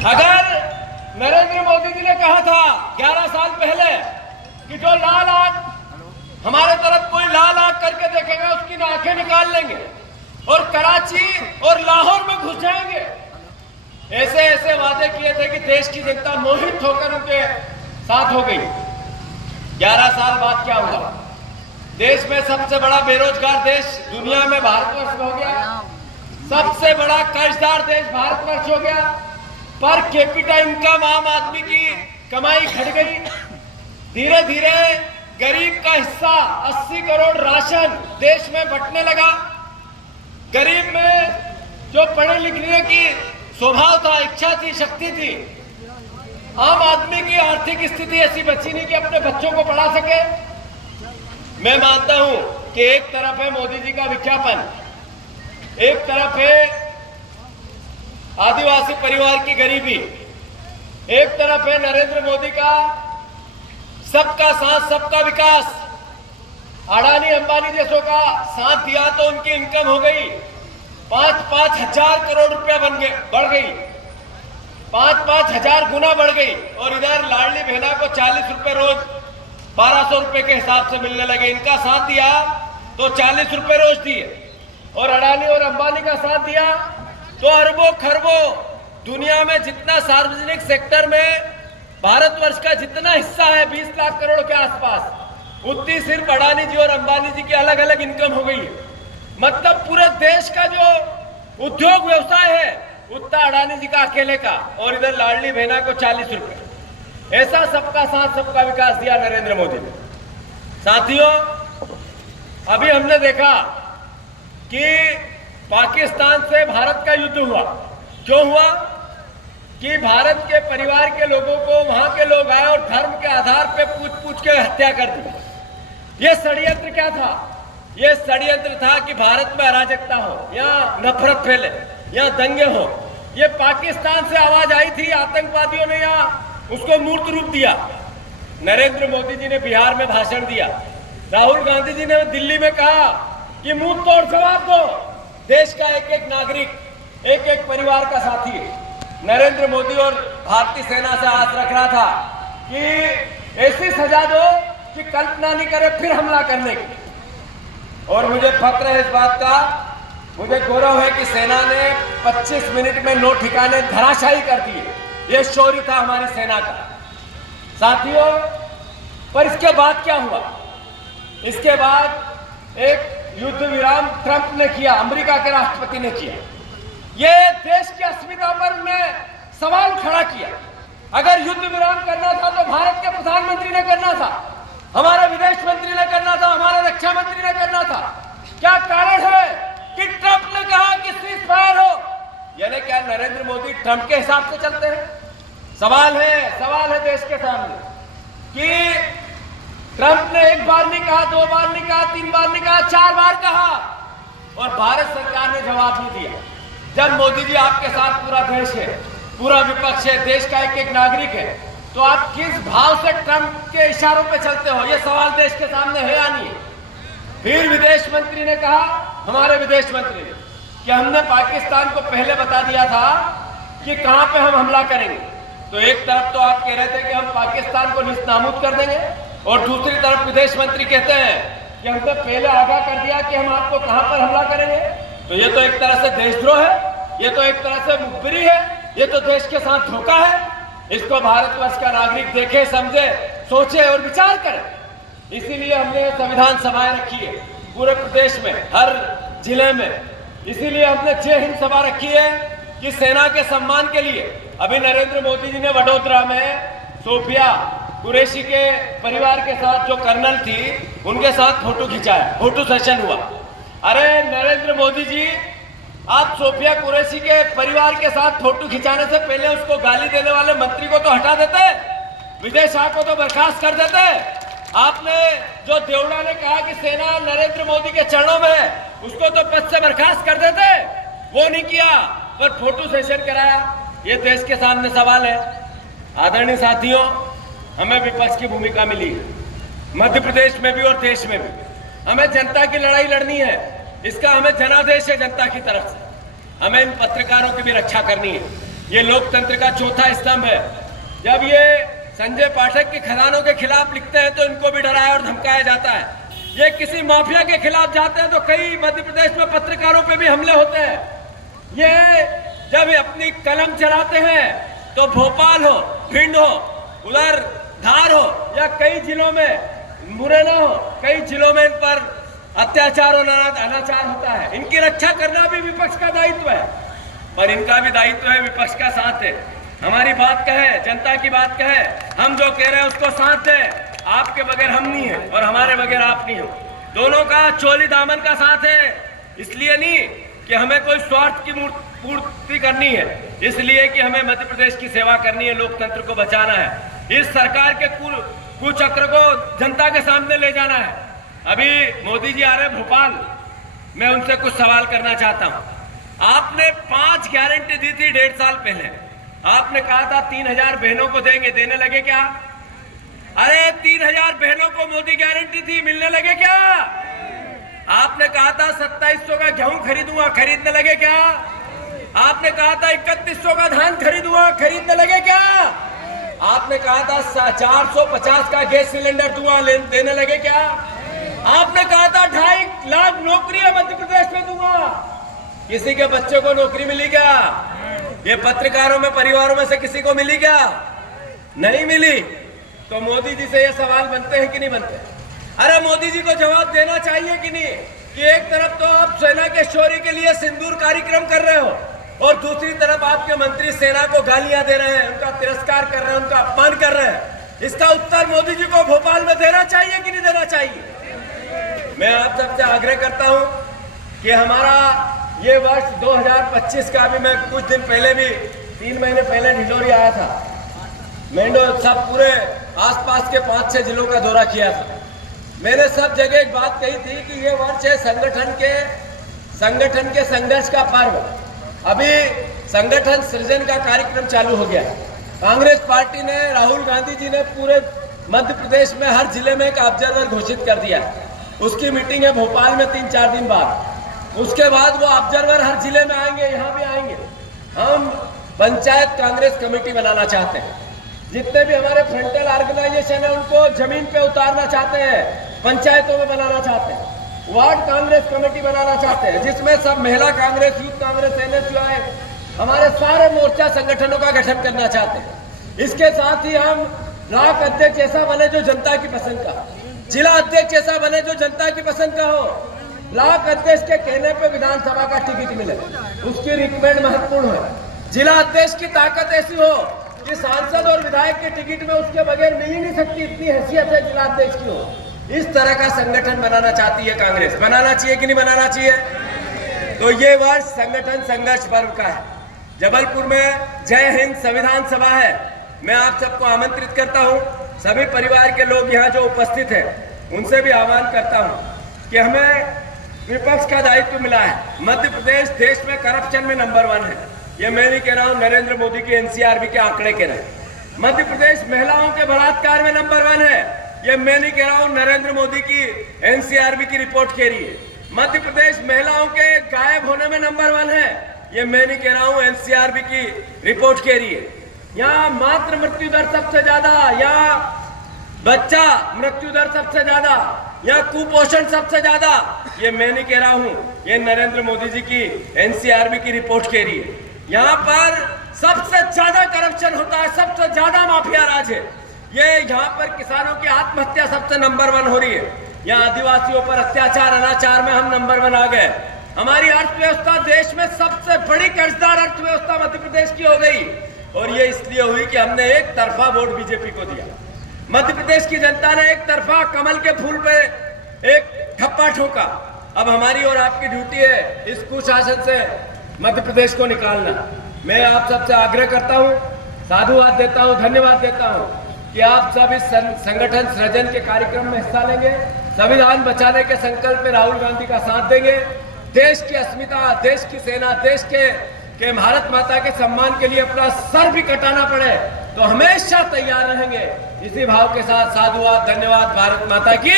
अगर नरेंद्र मोदी जी ने कहा था 11 साल पहले कि जो लाल आंख हमारे तरफ कोई लाल आंख करके देखेगा उसकी आंखें निकाल लेंगे और कराची और लाहौर में घुस जाएंगे, ऐसे ऐसे वादे किए थे कि देश की जनता मोहित होकर उनके साथ हो गई। 11 साल बाद क्या हुआ? देश में सबसे बड़ा बेरोजगार देश दुनिया में भारतवर्ष हो गया, सबसे बड़ा कर्जदार देश भारतवर्ष हो गया, पर कैपिटा इनकम आम आदमी की कमाई घट गई। धीरे धीरे गरीब का हिस्सा 80 करोड़ राशन देश में बंटने लगा। गरीब में जो पढ़े लिखने की स्वभाव था, इच्छा थी, शक्ति थी, आम आदमी की आर्थिक स्थिति ऐसी बची नहीं कि अपने बच्चों को पढ़ा सके। मैं मानता हूं कि एक तरफ है मोदी जी का विज्ञापन, एक तरफ है आदिवासी परिवार की गरीबी, एक तरफ है नरेंद्र मोदी का सबका साथ सबका विकास। अडानी अंबानी जैसों का साथ दिया तो उनकी इनकम हो गई 5-5 हजार करोड़ रुपया बढ़ गई, 5-5 हजार गुना बढ़ गई। और इधर लाडली बहना को 40 रुपए रोज 1200 रुपए के हिसाब से मिलने लगे। इनका साथ दिया तो 40 रुपए रोज दिए, और अडानी और अंबानी का साथ दिया तो अरबों खरबों। दुनिया में जितना सार्वजनिक सेक्टर में भारतवर्ष का जितना हिस्सा है 20 लाख करोड़ के आसपास, उतनी सिर्फ अडानी जी और अंबानी जी की अलग अलग इनकम हो गई है। मतलब पूरे देश का जो उद्योग व्यवसाय है उतना अडानी जी का अकेले का, और इधर लाडली बहना को 40 रुपए। ऐसा सबका साथ सबका विकास दिया नरेंद्र मोदी ने। साथियों, अभी हमने देखा कि पाकिस्तान से भारत का युद्ध हुआ। क्यों हुआ? कि भारत के परिवार के लोगों को वहां के लोग आए और धर्म के आधार पे पूछ के हत्या कर दी। ये षड्यंत्र क्या था? ये षड्यंत्र था कि भारत में अराजकता हो, यहाँ नफरत फैले, यहाँ दंगे हो। ये पाकिस्तान से आवाज आई थी, आतंकवादियों ने यहाँ उसको मूर्त रूप दिया। नरेंद्र मोदी जी ने बिहार में भाषण दिया, राहुल गांधी जी ने दिल्ली में कहा कि मुंह तोड़ जवाब दो। देश का एक एक नागरिक, एक एक परिवार का साथी नरेंद्र मोदी और भारतीय सेना से आस रख रहा था कि ऐसी सजा दो कि कल्पना नहीं करे फिर हमला करने की। और मुझे फक्र है इस बात का, मुझे गौरव है कि सेना ने 25 मिनट में 9 ठिकाने धराशायी कर दिए। ये शौर्य था हमारी सेना का। साथियों, पर इसके बाद क्या हुआ? इसके बाद एक युद्ध विराम ट्रंप ने किया, अमेरिका के राष्ट्रपति ने किया। ये देश की अस्मिता पर उन्होंने सवाल खड़ा किया। अगर युद्ध विराम करना था तो भारत के प्रधानमंत्री ने करना था, हमारे विदेश मंत्री ने करना था, हमारे रक्षा मंत्री ने करना था। क्या कारण है कि ट्रंप ने कहा कि सीज फायर हो? यानी क्या नरेंद्र मोदी ट्रंप के हिसाब से चलते हैं? सवाल है देश के सामने कि ट्रंप ने एक बार नहीं कहा, 2 बार नहीं कहा, 3 बार नहीं कहा, 4 बार कहा, और भारत सरकार ने जवाब नहीं दिया। जब मोदी जी आपके साथ पूरा देश है, पूरा विपक्ष है, देश का एक एक नागरिक है, तो आप किस भाव से ट्रंप के इशारों पे चलते हो? ये सवाल देश के सामने है या नहीं? फिर विदेश मंत्री ने कहा, हमारे विदेश मंत्री ने, कि हमने पाकिस्तान को पहले बता दिया था कि कहां पे हम हमला करेंगे। तो एक तरफ तो आप कह रहे थे कि हम पाकिस्तान को निस्तानाबूद कर देंगे, और दूसरी तरफ विदेश मंत्री कहते हैं कि हमने पहले आगाह कर दिया कि हम आपको कहां पर हमला करेंगे। तो ये तो एक तरह से देशद्रोह है, ये तो एक तरह से मुखबिरी है, ये तो देश के साथ धोखा है। इसको भारतवर्ष का नागरिक देखे, समझे, सोचे और विचार करे। इसीलिए हमने संविधान सभाएं रखी है पूरे प्रदेश में, हर जिले में। इसीलिए हमने जय हिंद सभा रखी है कि सेना के सम्मान के लिए। अभी नरेंद्र मोदी जी ने वडोदरा में सोफिया कुरैशी के परिवार के साथ, जो कर्नल थी, उनके साथ फोटो खिंचाया, फोटो सेशन हुआ। अरे नरेंद्र मोदी जी, आप सोफिया कुरैशी के परिवार के साथ फोटो खिंचाने से पहले उसको गाली देने वाले मंत्री को तो हटा देते, विदेश को तो बर्खास्त कर देते। आपने जो देवड़ा ने कहा कि सेना नरेंद्र मोदी के चरणों में है, उसको तो पद से बर्खास्त कर देते, वो नहीं किया, पर फोटो सेशन कराया। ये देश के सामने सवाल है। आदरणीय साथियों, हमें विपक्ष की भूमिका मिली मध्य प्रदेश में भी और देश में भी। हमें जनता की लड़ाई लड़नी है, इसका हमें जनादेश है जनता की तरफ से। हमें इन पत्रकारों की भी रक्षा करनी है। ये लोकतंत्र का चौथा स्तंभ है। जब ये संजय पाठक के खदानों के खिलाफ लिखते हैं तो इनको भी डराया और धमकाया जाता है। ये किसी माफिया के खिलाफ जाते हैं तो कई मध्य प्रदेश में पत्रकारों पे भी हमले होते हैं। ये जब अपनी कलम चलाते हैं तो भोपाल हो, भिंड हो, उधर धार हो या कई जिलों में मुरैना हो, कई जिलों में इन पर अत्याचार और अनाचार होता है। इनकी रक्षा करना भी विपक्ष का दायित्व है, पर इनका भी दायित्व है विपक्ष का साथ है। हमारी बात कहे, जनता की बात कहे, हम जो कह रहे हैं उसको साथ दें। आपके बगैर हम नहीं है और हमारे बगैर आप नहीं हो। दोनों का चोली दामन का साथ है। इसलिए नहीं कि हमें कोई स्वार्थ की पूर्ति करनी है, इसलिए कि हमें मध्य प्रदेश की सेवा करनी है, लोकतंत्र को बचाना है, इस सरकार के कुचक्र को जनता के सामने ले जाना है। अभी मोदी जी आ रहे हैं भोपाल, मैं उनसे कुछ सवाल करना चाहता हूं। आपने 5 गारंटी दी थी 1.5 साल पहले। आपने कहा था 3000 बहनों को देंगे, देने लगे क्या? अरे 3000 बहनों को मोदी गारंटी थी, मिलने लगे क्या? आपने कहा था 2700 का गेहूं खरीदूंगा, खरीदने लगे क्या? आपने कहा था 3100 का धान खरीदूंगा, खरीदने लगे क्या? आपने कहा था 450 का गैस सिलेंडर दूंगा, देने लगे क्या? आपने कहा था 2.5 लाख नौकरियां मध्य प्रदेश में दूंगा। किसी के बच्चे को नौकरी मिली क्या? ये पत्रकारों में, परिवारों में से किसी को मिली क्या? नहीं मिली। तो मोदी जी से ये सवाल बनते हैं कि नहीं बनते? अरे मोदी जी को जवाब देना चाहिए कि नहीं कि एक तरफ तो आप सेना के शौर्य के लिए सिंदूर कार्यक्रम कर रहे हो और दूसरी तरफ आपके मंत्री सेना को गालियां दे रहे हैं, उनका तिरस्कार कर रहे हैं, उनका अपमान कर रहे हैं। इसका उत्तर मोदी जी को भोपाल में देना चाहिए कि नहीं देना चाहिए? मैं आप सबसे आग्रह करता हूं कि हमारा ये वर्ष 2025 का भी, मैं कुछ दिन पहले भी 3 महीने पहले ढिंडोरी आया था। मैंने सब पूरे आसपास के 5-6 जिलों का दौरा किया था। मैंने सब जगह एक बात कही थी कि ये वर्ष है संगठन के संघर्ष का पर्व। अभी संगठन सृजन का कार्यक्रम चालू हो गया। कांग्रेस पार्टी ने, राहुल गांधी जी ने पूरे मध्य प्रदेश में हर जिले में एक ऑब्जर्वर घोषित कर दिया। उसकी मीटिंग है भोपाल में 3-4 दिन बाद। उसके बाद वो ऑब्जर्वर हर जिले में आएंगे, यहाँ भी आएंगे। हम पंचायत कांग्रेस कमेटी बनाना चाहते हैं। जितने भी हमारे फ्रंटल ऑर्गेनाइजेशन है उनको जमीन पे उतारना चाहते हैं, पंचायतों में बनाना चाहते हैं, वार्ड कांग्रेस कमेटी बनाना चाहते हैं, जिसमें सब महिला कांग्रेस, यूथ कांग्रेस, एनएसयूआई, हमारे सारे मोर्चा संगठनों का गठन करना चाहते हैं। इसके साथ ही हम ब्लॉक अध्यक्ष ऐसा बने जो जनता की पसंद का, जिला अध्यक्ष ऐसा बने जो जनता की पसंद का हो। ब्लॉक अध्यक्ष के कहने पे विधानसभा का टिकट मिले, उसकी रिक्वायरमेंट महत्वपूर्ण है। जिला अध्यक्ष की ताकत ऐसी हो कि सांसद और विधायक के टिकट में उसके बगैर मिल ही नहीं सकती, इतनी हैसियत है जिला अध्यक्ष की हो। इस तरह का संगठन बनाना चाहती है कांग्रेस। बनाना चाहिए कि नहीं बनाना चाहिए? तो ये वर्ष संगठन संघर्ष पर्व का है। जबलपुर में जय हिंद संविधान सभा है। मैं आप सबको आमंत्रित करता हूं, सभी परिवार के लोग यहाँ जो उपस्थित हैं उनसे भी आह्वान करता हूं कि हमें विपक्ष का दायित्व मिला है। मध्य प्रदेश देश में करप्शन में नंबर 1 है। ये मैं नहीं कह रहा हूं, नरेंद्र मोदी के एनसीआरबी के आंकड़े कह रहे हैं। मध्य प्रदेश महिलाओं के बलात्कार में नंबर 1 है। ये मैं नहीं कह रहा हूं, नरेंद्र मोदी की एनसीआरबी की रिपोर्ट कह रही है। मध्य प्रदेश महिलाओं के गायब होने में नंबर 1 है। ये मैं नहीं कह रहा हूं, एनसीआरबी की रिपोर्ट कह रही है। यहाँ मातृ मृत्यु दर सबसे ज्यादा, यहाँ बच्चा मृत्यु दर सबसे ज्यादा, यहाँ कुपोषण सबसे ज्यादा। ये मैं नहीं कह रहा हूं, ये नरेंद्र मोदी जी की एनसीआरबी की रिपोर्ट कह रही है। यहाँ पर सबसे ज्यादा करप्शन होता है, सबसे ज्यादा माफिया राज है। ये यहाँ पर किसानों की आत्महत्या सबसे नंबर 1 हो रही है। यहाँ आदिवासियों पर अत्याचार, अनाचार में हम नंबर 1 आ गए। हमारी अर्थव्यवस्था देश में सबसे बड़ी कर्जदार अर्थव्यवस्था मध्य प्रदेश की हो गई, और ये इसलिए हुई कि हमने एक तरफा वोट बीजेपी को दिया। मध्य प्रदेश की जनता ने एक तरफा कमल के फूल पे एक ठप्पा ठोका। अब हमारी और आपकी ड्यूटी है इस कुशासन से मध्य प्रदेश को निकालना। मैं आप सबसे आग्रह करता हूं, साधुवाद देता हूं, धन्यवाद देता हूं कि आप सब इस संगठन सृजन के कार्यक्रम में हिस्सा लेंगे, संविधान बचाने के संकल्प में राहुल गांधी का साथ देंगे, देश की अस्मिता, देश की सेना, देश के भारत माता के सम्मान के लिए अपना सर भी कटाना पड़े तो हमेशा तैयार रहेंगे। इसी भाव के साथ साधुवाद, धन्यवाद। भारत माता की